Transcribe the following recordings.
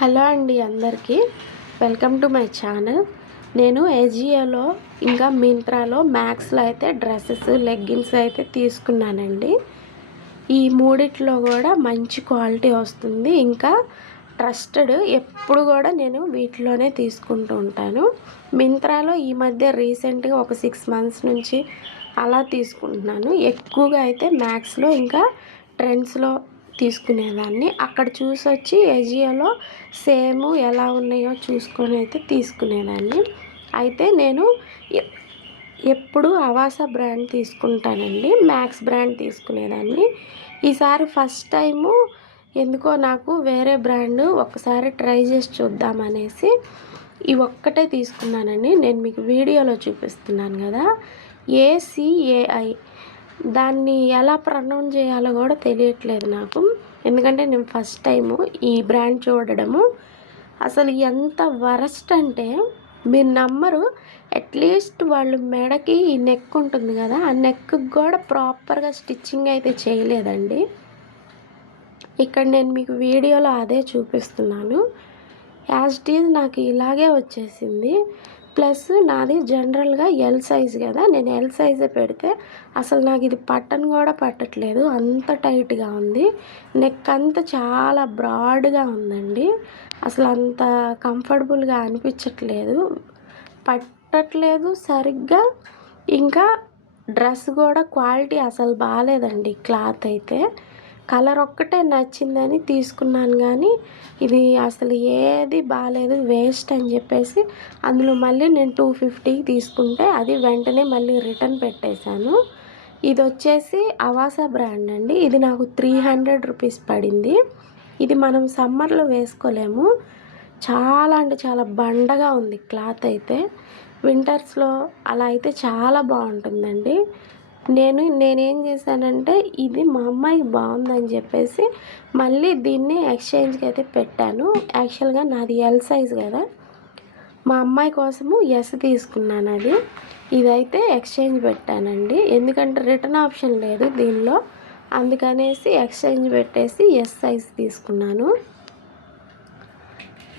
Hello అండి అందరికీ welcome to my channel. నేను ఏజియోలో ఇంకా మింత్రాలో మ్యాక్స్లో అయితే డ్రెస్సెస్ లెగ్గిన్స్ అయితే తీసుకున్నానండి. ఈ మూడిట్లో కూడా మంచి క్వాలిటీ వస్తుంది. ఇంకా ట్రస్టెడ్ ఎప్పుడు కూడా నేను వీటిలోనే తీసుకుంటూ ఉంటాను. మింత్రాలో ఈ మధ్య రీసెంట్గా ఒక 6 months నుంచి అలా తీసుకుంటున్నాను. ఎక్కువగా అయితే మ్యాక్స్లో ఇంకా ట్రెండ్స్లో తీసుకునేదాన్ని. అక్కడ చూసొచ్చి ఏజియోలో సేమ్ ఎలా ఉన్నాయో చూసుకొని అయితే తీసుకునేదాన్ని. అయితే నేను ఎప్పుడు అవాసా బ్రాండ్ తీసుకుంటానండి, మ్యాక్స్ బ్రాండ్ తీసుకునేదాన్ని. ఈసారి ఫస్ట్ టైము ఎందుకో నాకు వేరే బ్రాండ్ ఒకసారి ట్రై చేసి చూద్దామనేసి ఈ ఒక్కటే తీసుకున్నానండి. నేను మీకు వీడియోలో చూపిస్తున్నాను కదా, ACAI. దాన్ని ఎలా ప్రొనౌన్స్ చేయాలో కూడా తెలియట్లేదు నాకు, ఎందుకంటే నేను ఫస్ట్ టైము ఈ బ్రాండ్ చూడడము. అసలు ఎంత వరస్ట్ అంటే మీరు నమ్మరు, అట్లీస్ట్ వాళ్ళు మెడకి ఈ నెక్ ఉంటుంది కదా, ఆ నెక్కి కూడా ప్రాపర్గా స్టిచ్చింగ్ అయితే చేయలేదండి. ఇక్కడ నేను మీకు వీడియోలో అదే చూపిస్తున్నాను. యాజ్ ఇట్ ఈజ్ నాకు ఇలాగే వచ్చేసింది. ప్లస్ నాది జనరల్గా ఎల్ సైజ్ కదా, నేను ఎల్ సైజే పెడితే అసలు నాకు ఇది పట్టను కూడా పట్టట్లేదు, అంత టైట్గా ఉంది. నెక్ అంతా చాలా బ్రాడ్గా ఉందండి, అసలు అంత కంఫర్టబుల్గా అనిపించట్లేదు, పట్టట్లేదు సరిగ్గా. ఇంకా డ్రెస్ కూడా క్వాలిటీ అసలు బాగాలేదండి. క్లాత్ అయితే కలర్ ఒక్కటే నచ్చిందని తీసుకున్నాను, కానీ ఇది అసలు ఏది బాగాలేదు, వేస్ట్ అని చెప్పేసి అందులో మళ్ళీ నేను 250కి తీసుకుంటే అది వెంటనే మళ్ళీ రిటర్న్ పెట్టేశాను. ఇది వచ్చేసి అవాసా బ్రాండ్ అండి. ఇది నాకు 300 రూపీస్ పడింది. ఇది మనం సమ్మర్లో వేసుకోలేము, చాలా అంటే చాలా బండగా ఉంది క్లాత్ అయితే. వింటర్స్లో అలా అయితే చాలా బాగుంటుందండి. నేనేం చేశానంటే ఇది మా అమ్మాయికి బాగుందని చెప్పేసి మళ్ళీ దీన్ని ఎక్స్చేంజ్కి అయితే పెట్టాను. యాక్చువల్గా నాది ఎల్ సైజ్ కదా, మా అమ్మాయి కోసము ఎస్ తీసుకున్నాను. ఇదైతే ఎక్స్చేంజ్ పెట్టానండి, ఎందుకంటే రిటర్న్ ఆప్షన్ లేదు దీనిలో, అందుకనేసి ఎక్స్చేంజ్ పెట్టేసి ఎస్ సైజ్ తీసుకున్నాను.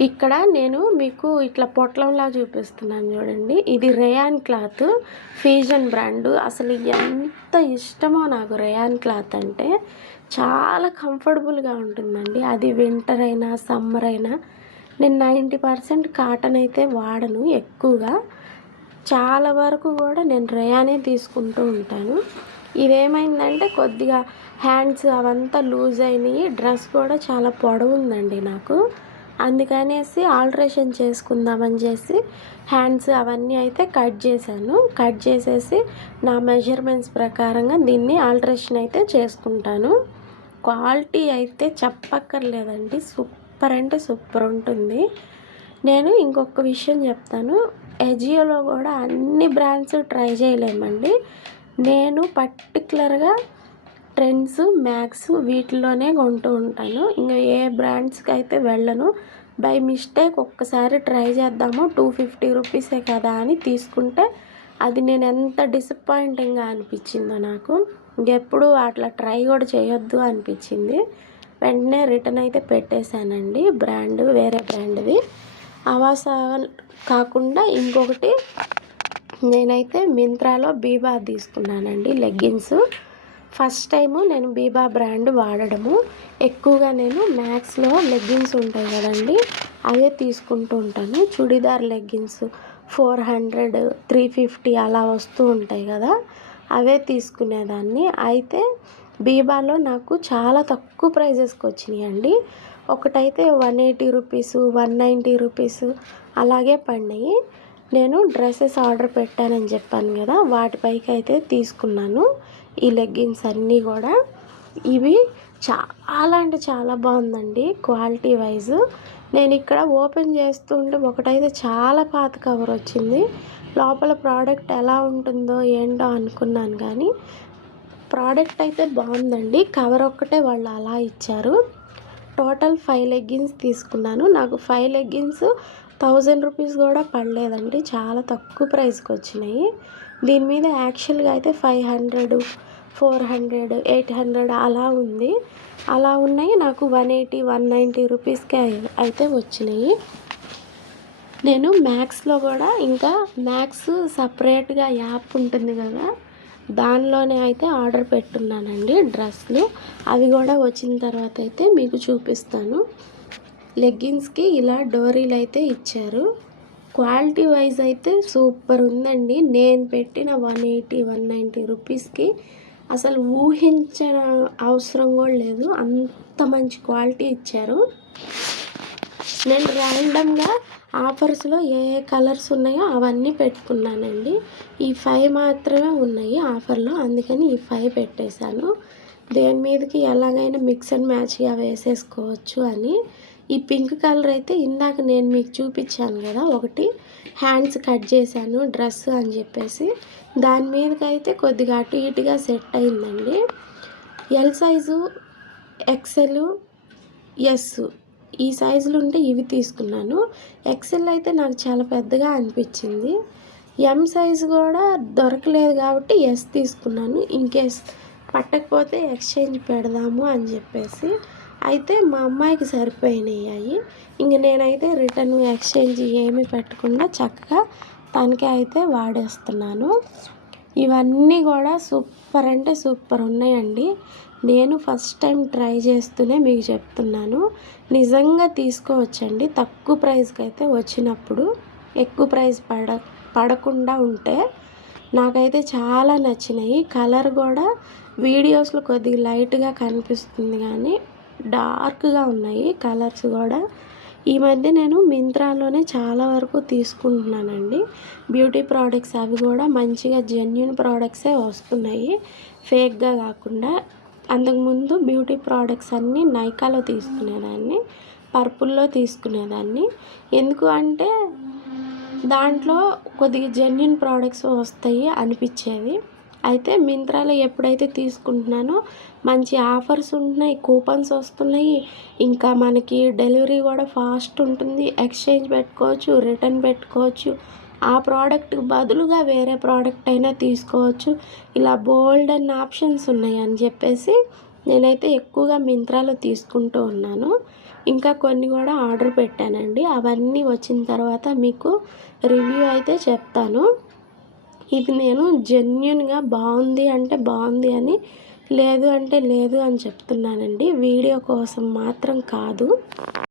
ఇక్కడ నేను మీకు ఇట్లా పొట్లంలా చూపిస్తున్నాను చూడండి. ఇది రేయాన్ క్లాత్, ఫీజన్ బ్రాండ్. అసలు ఎంత ఇష్టమో నాకు రేయాన్ క్లాత్ అంటే, చాలా కంఫర్టబుల్గా ఉంటుందండి. అది వింటర్ అయినా సమ్మర్ అయినా. నేను 90% కాటన్ అయితే వాడను ఎక్కువగా, చాలా వరకు కూడా నేను రేయానే తీసుకుంటూ ఉంటాను. ఇదేమైందంటే కొద్దిగా హ్యాండ్స్ అవంతా లూజ్ అయినాయి, డ్రెస్ కూడా చాలా పొడవుందండి నాకు, అందుకనేసి ఆల్ట్రేషన్ చేసుకుందామని చేసి హ్యాండ్స్ అవన్నీ అయితే కట్ చేశాను. కట్ చేసేసి నా మెజర్మెంట్స్ ప్రకారంగా దీన్ని ఆల్ట్రేషన్ అయితే చేసుకుంటాను. క్వాలిటీ అయితే చెప్పక్కర్లేదండి, సూపర్ అంటే సూపర్ ఉంటుంది. నేను ఇంకొక విషయం చెప్తాను, ఏజియోలో కూడా అన్ని బ్రాండ్స్ ట్రై చేయలేమండి. నేను పర్టికులర్గా ట్రెండ్స్, మ్యాక్స్ వీటిలోనే కొంటూ ఉంటాను. ఇంకా ఏ బ్రాండ్స్కి అయితే వెళ్ళను. బై మిస్టేక్ ఒక్కసారి ట్రై చేద్దాము, 250 రూపీసే కదా అని తీసుకుంటే అది నేను ఎంత డిసప్పాయింటింగ్గా అనిపించిందో నాకు. ఇంకెప్పుడు అట్లా ట్రై కూడా చేయొద్దు అనిపించింది. వెంటనే రిటర్న్ అయితే పెట్టేశానండి. బ్రాండ్ వేరే బ్రాండ్ది, అవాసా కాకుండా ఇంకొకటి నేనైతే మింత్రాలో బీబా తీసుకున్నానండి లెగ్గిన్స్. ఫస్ట్ టైము నేను బీబా బ్రాండ్ వాడడము. ఎక్కువగా నేను మ్యాక్స్లో లెగ్గిన్స్ ఉంటాయి కదండి, అవే తీసుకుంటూ ఉంటాను. చుడిదార్ లెగ్గిన్స్ 400, 350 అలా వస్తూ ఉంటాయి కదా, అవే తీసుకునేదాన్ని. అయితే బీబాలో నాకు చాలా తక్కువ ప్రైజెస్కి వచ్చినాయండి. ఒకటైతే 180 రూపీస్, 190 రూపీస్ అలాగే పడినాయి. నేను డ్రెస్సెస్ ఆర్డర్ పెట్టానని చెప్పాను కదా, వాటిపైకి అయితే తీసుకున్నాను ఈ లెగ్గిన్స్ అన్నీ కూడా. ఇవి చాలా అంటే చాలా బాగుందండి క్వాలిటీ వైజ్. నేను ఇక్కడ ఓపెన్ చేస్తుంటే ఒకటైతే చాలా పాత కవర్ వచ్చింది, లోపల ప్రోడక్ట్ ఎలా ఉంటుందో ఏంటో అనుకున్నాను, కానీ ప్రోడక్ట్ అయితే బాగుందండి. కవర్ ఒక్కటే వాళ్ళు అలా ఇచ్చారు. టోటల్ 5 లెగ్గిన్స్ తీసుకున్నాను. నాకు 5 లెగ్గిన్స్ 1000 రూపీస్ కూడా పడలేదండి, చాలా తక్కువ ప్రైస్కి వచ్చినాయి. దీని మీద యాక్చువల్గా అయితే 500, 400, 800 అలా ఉంది. అలా ఉన్నాయి. నాకు 180, 190 రూపీస్కే అయితే వచ్చినాయి. నేను మ్యాక్స్లో కూడా ఇంకా మ్యాక్స్ సపరేట్గా యాప్ ఉంటుంది కదా, దానిలోనే అయితే ఆర్డర్ పెట్టున్నానండి డ్రెస్లు. అవి కూడా వచ్చిన తర్వాత అయితే మీకు చూపిస్తాను. లెగ్గిన్స్కి ఇలా డోరీలు అయితే ఇచ్చారు. క్వాలిటీ వైజ్ అయితే సూపర్ ఉందండి. నేను పెట్టిన 180, 190 రూపీస్కి అసలు ఊహించిన అవసరం కూడా లేదు, అంత మంచి క్వాలిటీ ఇచ్చారు. నేను ర్యాండమ్గా ఆఫర్స్లో ఏ ఏ కలర్స్ ఉన్నాయో అవన్నీ పెట్టుకున్నానండి. ఈ 5 మాత్రమే ఉన్నాయి ఆఫర్లో, అందుకని ఈ 5 పెట్టేశాను. దేని మీదకి ఎలాగైనా మిక్స్ అండ్ మ్యాచ్గా వేసేసుకోవచ్చు అని. ఈ పింక్ కలర్ అయితే ఇందాక నేను మీకు చూపించాను కదా, ఒకటి హ్యాండ్స్ కట్ చేశాను డ్రెస్ అని చెప్పేసి, దాని మీదకైతే కొద్దిగా అటు ఇటుగా సెట్ అయిందండి. ఎల్ సైజు, ఎక్సెల్, ఎస్ ఈ సైజులు ఉంటే ఇవి తీసుకున్నాను. ఎక్సెల్ అయితే నాకు చాలా పెద్దగా అనిపించింది. ఎం సైజు కూడా దొరకలేదు కాబట్టి ఎస్ తీసుకున్నాను. ఇన్కేస్ పట్టకపోతే ఎక్స్చేంజ్ పెడదాము అని చెప్పేసి. అయితే మా అమ్మాయికి సరిపోయినాయి. ఇంక నేనైతే రిటర్న్ ఎక్స్చేంజ్ ఏమీ పెట్టకుండా చక్కగా తనకే అయితే వాడేస్తున్నాను. ఇవన్నీ కూడా సూపర్ అంటే సూపర్ ఉన్నాయండి. నేను ఫస్ట్ టైం ట్రై చేస్తూనే మీకు చెప్తున్నాను. నిజంగా తీసుకోవచ్చండి. తక్కువ ప్రైస్కి అయితే వచ్చినప్పుడు ఎక్కువ ప్రైస్ పడకుండా ఉంటే నాకైతే చాలా నచ్చినాయి. కలర్ కూడా వీడియోస్లో కొద్దిగా లైట్గా కనిపిస్తుంది కానీ డార్క్గా ఉన్నాయి కలర్స్ కూడా. ఈ మధ్య నేను మింత్రాలోనే చాలా వరకు తీసుకుంటున్నానండి బ్యూటీ ప్రోడక్ట్స్. అవి కూడా మంచిగా జెన్యూన్ ప్రోడక్ట్సే వస్తున్నాయి, ఫేక్గా కాకుండా. అంతకుముందు బ్యూటీ ప్రోడక్ట్స్ అన్నీ నైకాలో తీసుకునేదాన్ని, పర్పుల్లో తీసుకునేదాన్ని. ఎందుకు అంటే దాంట్లో కొద్దిగా జెన్యూన్ ప్రోడక్ట్స్ వస్తాయి అనిపించేది. అయితే మింత్రాలో ఎప్పుడైతే తీసుకుంటున్నానో మంచి ఆఫర్స్ ఉంటున్నాయి, కూపన్స్ వస్తున్నాయి, ఇంకా మనకి డెలివరీ కూడా ఫాస్ట్ ఉంటుంది. ఎక్స్చేంజ్ పెట్టుకోవచ్చు, రిటర్న్ పెట్టుకోవచ్చు, ఆ ప్రోడక్ట్కి బదులుగా వేరే ప్రోడక్ట్ అయినా తీసుకోవచ్చు. ఇలా బోల్డ్ అన్న ఆప్షన్స్ ఉన్నాయి అని చెప్పేసి నేనైతే ఎక్కువగా మింత్రాలో తీసుకుంటూ ఉన్నాను. ఇంకా కొన్ని కూడా ఆర్డర్ పెట్టానండి. అవన్నీ వచ్చిన తర్వాత మీకు రివ్యూ అయితే చెప్తాను. ఇది నేను జెన్యూన్గా బాగుంది అంటే బాగుంది అని, లేదు అంటే లేదు అని చెప్తున్నానండి. వీడియో కోసం మాత్రం కాదు.